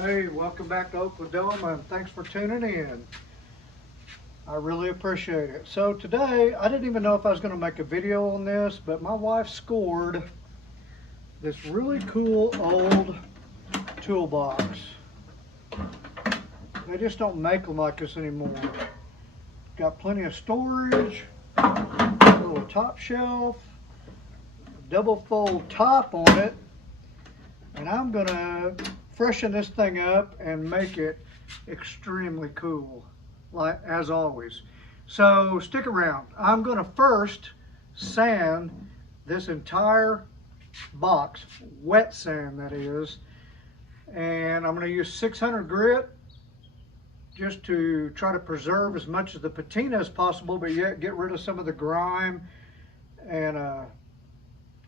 Hey, welcome back to Oklahoma and thanks for tuning in. I really appreciate it. So today, I didn't even know if I was going to make a video on this, but my wife scored this really cool old toolbox. They just don't make them like this anymore. Got plenty of storage, a little top shelf, double fold top on it, and I'm going to freshen this thing up and make it extremely cool, like as always. So stick around. I'm going to first sand this entire box, wet sand that is, and I'm going to use 600 grit just to try to preserve as much of the patina as possible, but yet get rid of some of the grime and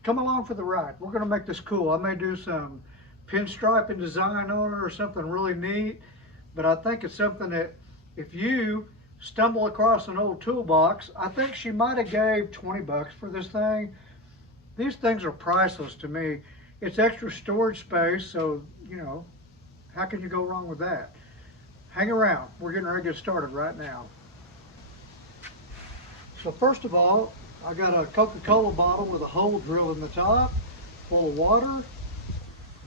come along for the ride. We're going to make this cool. I may do some pinstriping design on it or something really neat, but I think it's something that if you stumble across an old toolbox, I think she might have gave 20 bucks for this thing. These things are priceless to me. It's extra storage space, so, how can you go wrong with that? Hang around. We're getting ready to get started right now. So first of all, I got a Coca-Cola bottle with a hole drilled in the top, full of water.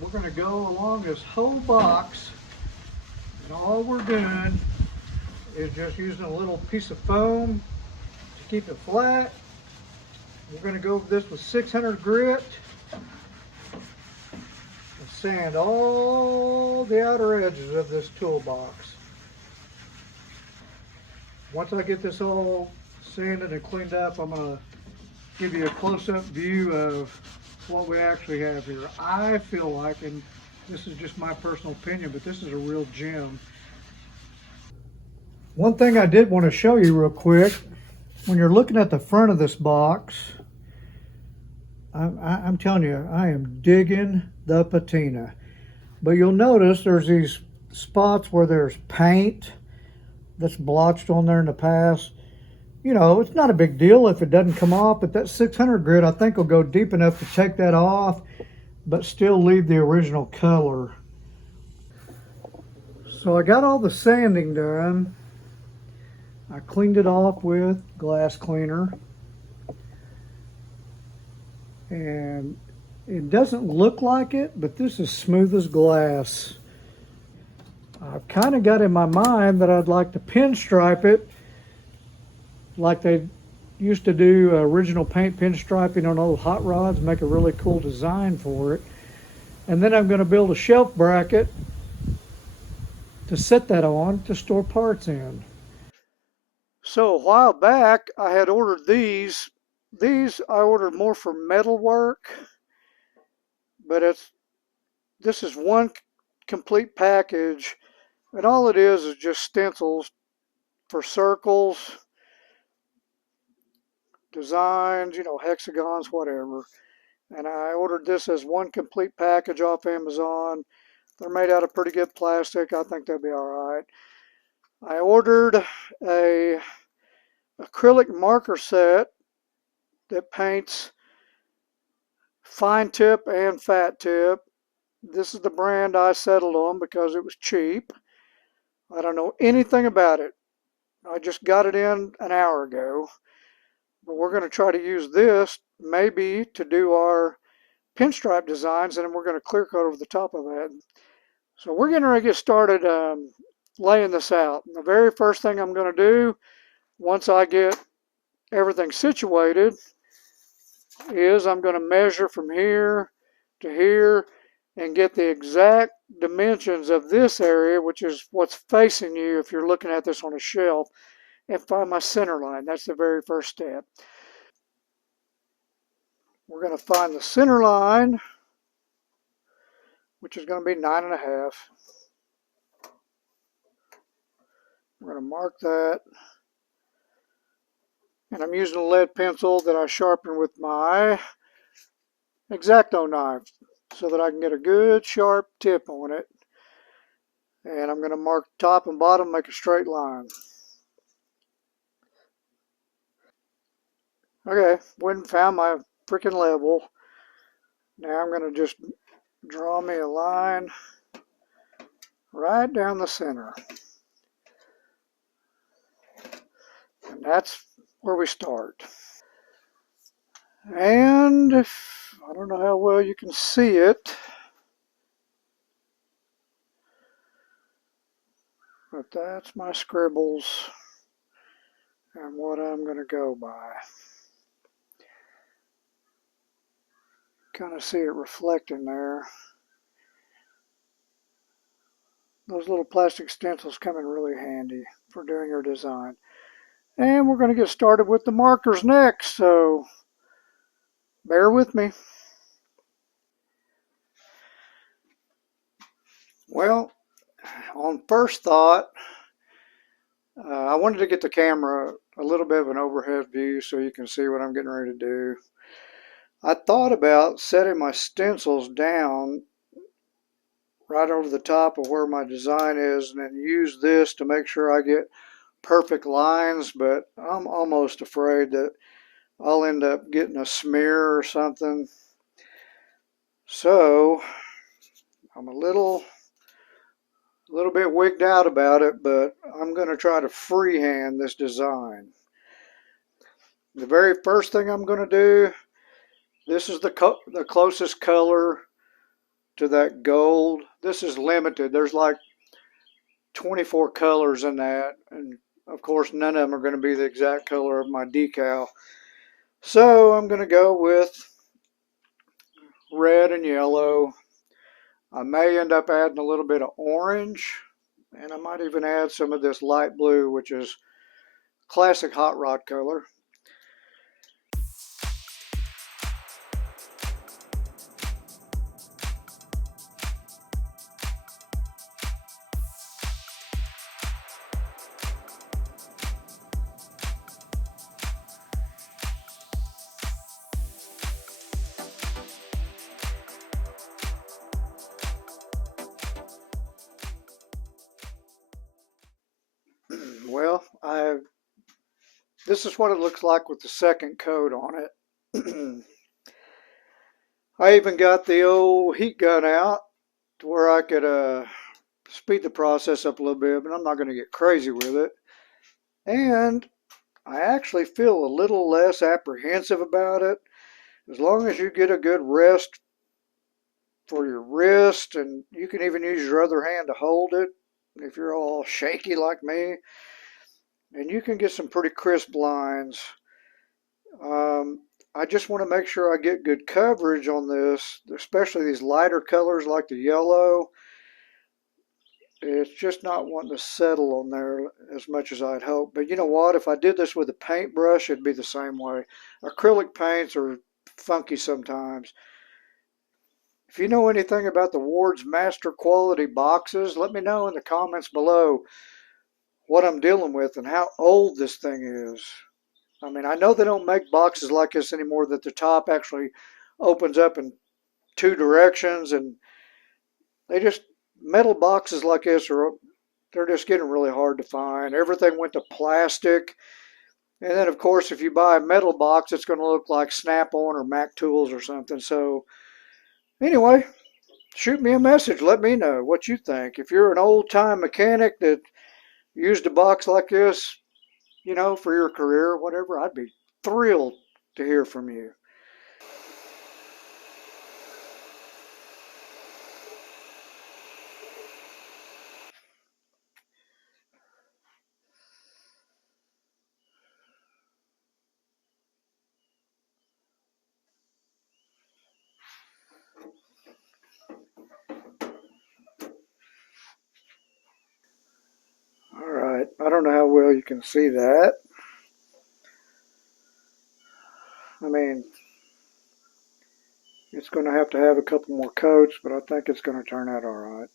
We're going to go along this whole box, and all we're doing is just using a little piece of foam to keep it flat. We're going to go over this with 600 grit and sand all the outer edges of this toolbox. Once I get this all sanded and cleaned up, I'm going to give you a close-up view of what we actually have here. I feel like, and this is just my personal opinion, but this is a real gem. One thing I did want to show you real quick, when you're looking at the front of this box, I'm telling you, I am digging the patina. But you'll notice there's these spots where there's paint that's blotched on there in the past. It's not a big deal if it doesn't come off, but that 600 grit I think will go deep enough to take that off, but still leave the original color. So I got all the sanding done. I cleaned it off with glass cleaner. And it doesn't look like it, but this is smooth as glass. I've kind of got in my mind that I'd like to pinstripe it like they used to do original paint pinstriping on old hot rods, make a really cool design for it. And then I'm going to build a shelf bracket to set that on to store parts in. So a while back I had ordered these. These I ordered more for metal work, but this is one complete package, and all it is just stencils for circles, designs, hexagons, whatever. And I ordered this as one complete package off Amazon. They're made out of pretty good plastic. I think they'll be all right. I ordered a acrylic marker set that paints fine tip and fat tip. This is the brand I settled on because it was cheap. I don't know anything about it. I just got it in an hour ago. But we're going to try to use this maybe to do our pinstripe designs, and then we're going to clear coat over the top of that. So we're going to get started laying this out. And the very first thing I'm going to do once I get everything situated is I'm going to measure from here to here and get the exact dimensions of this area, which is what's facing you if you're looking at this on a shelf, and find my center line. That's the very first step. We're going to find the center line, which is going to be 9.5. We're going to mark that. And I'm using a lead pencil that I sharpen with my X-Acto knife so that I can get a good sharp tip on it. And I'm going to mark top and bottom, make a straight line. Okay, went and found my freaking level. Now I'm going to just draw me a line right down the center. And that's where we start. And I don't know how well you can see it, but that's my scribbles and what I'm going to go by. Kind of see it reflecting there. Those little plastic stencils come in really handy for doing your design. And we're going to get started with the markers next, so bear with me. Well, on first thought, I wanted to get the camera a little bit of an overhead view so you can see what I'm getting ready to do. I thought about setting my stencils down right over the top of where my design is and then use this to make sure I get perfect lines, but I'm almost afraid that I'll end up getting a smear or something. So I'm a little bit wigged out about it, but I'm going to try to freehand this design. The very first thing I'm going to do, this is the closest color to that gold. This is limited. There's like 24 colors in that, and of course none of them are going to be the exact color of my decal. So I'm going to go with red and yellow. I may end up adding a little bit of orange, and I might even add some of this light blue, which is classic hot rod color. Well, this is what it looks like with the second coat on it. I even got the old heat gun out to where I could speed the process up a little bit, but I'm not going to get crazy with it. And I actually feel a little less apprehensive about it. As long as you get a good rest for your wrist, and you can even use your other hand to hold it if you're all shaky like me, and you can get some pretty crisp lines. I just want to make sure I get good coverage on this, especially these lighter colors like the yellow. It's just not wanting to settle on there as much as I'd hope. But you know what? If I did this with a paintbrush, it'd be the same way. Acrylic paints are funky sometimes. If you know anything about the Ward's Master Quality boxes, let me know in the comments below what I'm dealing with and how old this thing is. I mean, I know they don't make boxes like this anymore, that the top actually opens up in two directions, and metal boxes like this they're just getting really hard to find. Everything went to plastic. And then, of course, if you buy a metal box, it's going to look like Snap-on or Mac Tools or something. So, anyway, shoot me a message. Let me know what you think. If you're an old-time mechanic that used a box like this, you know, for your career or whatever, I'd be thrilled to hear from you. All right, I don't know how well you can see that. I mean, it's going to have a couple more coats, but I think it's going to turn out all right.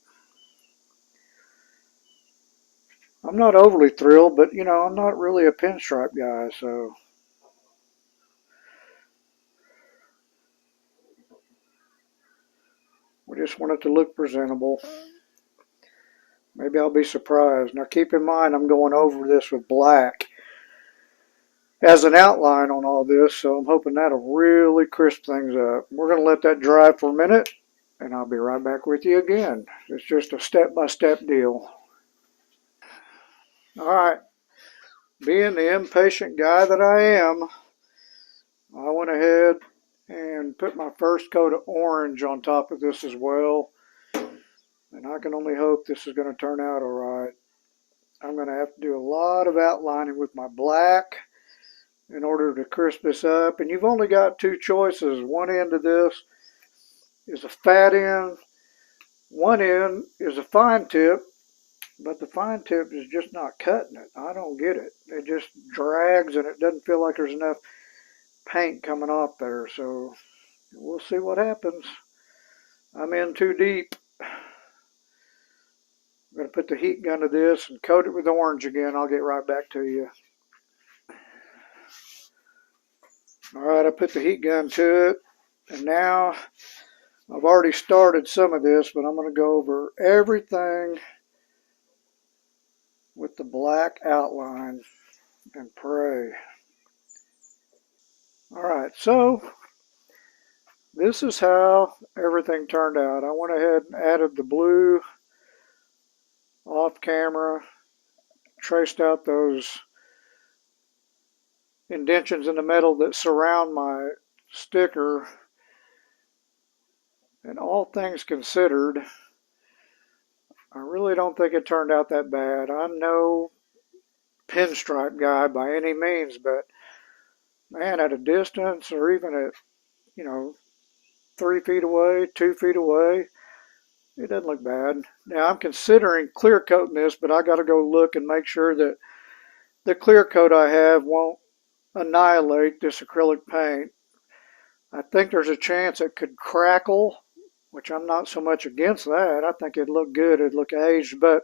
I'm not overly thrilled, but you know, I'm not really a pinstripe guy, so we just want it to look presentable. Maybe I'll be surprised. Now keep in mind, I'm going over this with black as an outline on all this, so I'm hoping that'll really crisp things up. We're going to let that dry for a minute, and I'll be right back with you again. It's just a step-by-step deal. All right, being the impatient guy that I am, I went ahead and put my first coat of orange on top of this as well. And I can only hope this is going to turn out all right. I'm going to have to do a lot of outlining with my black in order to crisp this up. And you've only got two choices. One end of this is a fat end. One end is a fine tip. But the fine tip is just not cutting it. I don't get it. It just drags and it doesn't feel like there's enough paint coming off there. So we'll see what happens. I'm in too deep. I'm going to put the heat gun to this and coat it with orange again. I'll get right back to you. All right, I put the heat gun to it. And now I've already started some of this, but I'm going to go over everything with the black outline and pray. All right, so this is how everything turned out. I went ahead and added the blue off camera, traced out those indentions in the metal that surround my sticker, and all things considered, I really don't think it turned out that bad. I'm no pinstripe guy by any means, but man, at a distance or even at, 3 feet away, 2 feet away, it doesn't look bad. Now I'm considering clear coating this, but I got to go look and make sure that the clear coat I have won't annihilate this acrylic paint. I think there's a chance it could crackle, which I'm not so much against that. I think it'd look good, it'd look aged, but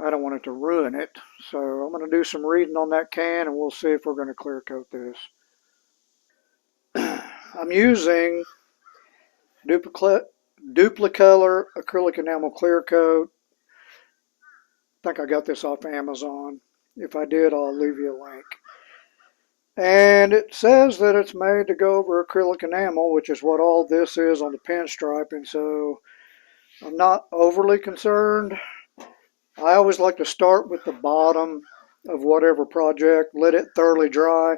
I don't want it to ruin it. So I'm going to do some reading on that can and we'll see if we're going to clear coat this. I'm using Duplicolor acrylic enamel clear coat. I think I got this off Amazon. If I did, I'll leave you a link. And it says that it's made to go over acrylic enamel, which is what all this is on the pinstriping, so I'm not overly concerned. I always like to start with the bottom of whatever project, let it thoroughly dry,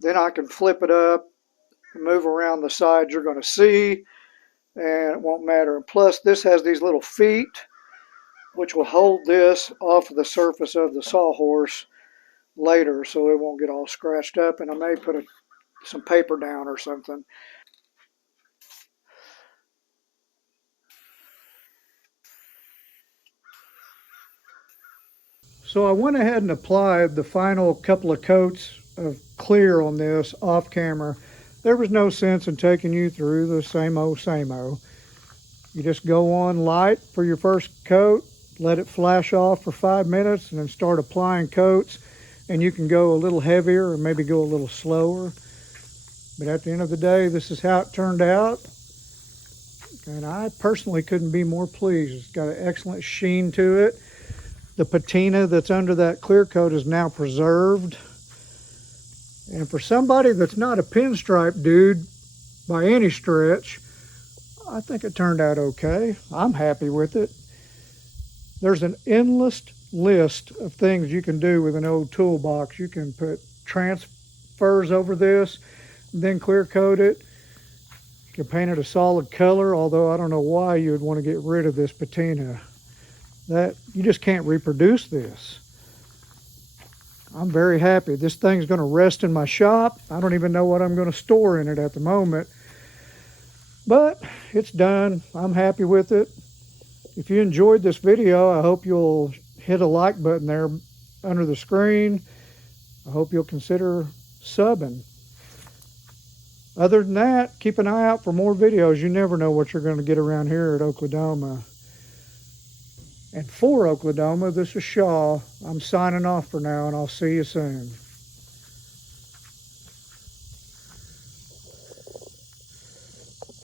then I can flip it up and move around the sides you're going to see, and it won't matter. And plus, this has these little feet, which will hold this off of the surface of the sawhorse later, so it won't get all scratched up, and I may put some paper down or something. So I went ahead and applied the final couple of coats of clear on this off camera. There was no sense in taking you through the same old. You just go on light for your first coat, let it flash off for 5 minutes, and then start applying coats. And you can go a little heavier or maybe go a little slower. But at the end of the day, this is how it turned out. And I personally couldn't be more pleased. It's got an excellent sheen to it. The patina that's under that clear coat is now preserved. And for somebody that's not a pinstripe dude by any stretch, I think it turned out okay. I'm happy with it. There's an endless list of things you can do with an old toolbox. You can put transfers over this, then clear coat it. You can paint it a solid color, although I don't know why you would want to get rid of this patina. That you just can't reproduce this. I'm very happy. This thing's going to rest in my shop. I don't even know what I'm going to store in it at the moment. But it's done. I'm happy with it. If you enjoyed this video, I hope you'll hit a like button there under the screen. I hope you'll consider subbing. Other than that, keep an eye out for more videos. You never know what you're going to get around here at Oklahoma. And for Oklahoma, this is Shaw. I'm signing off for now, and I'll see you soon.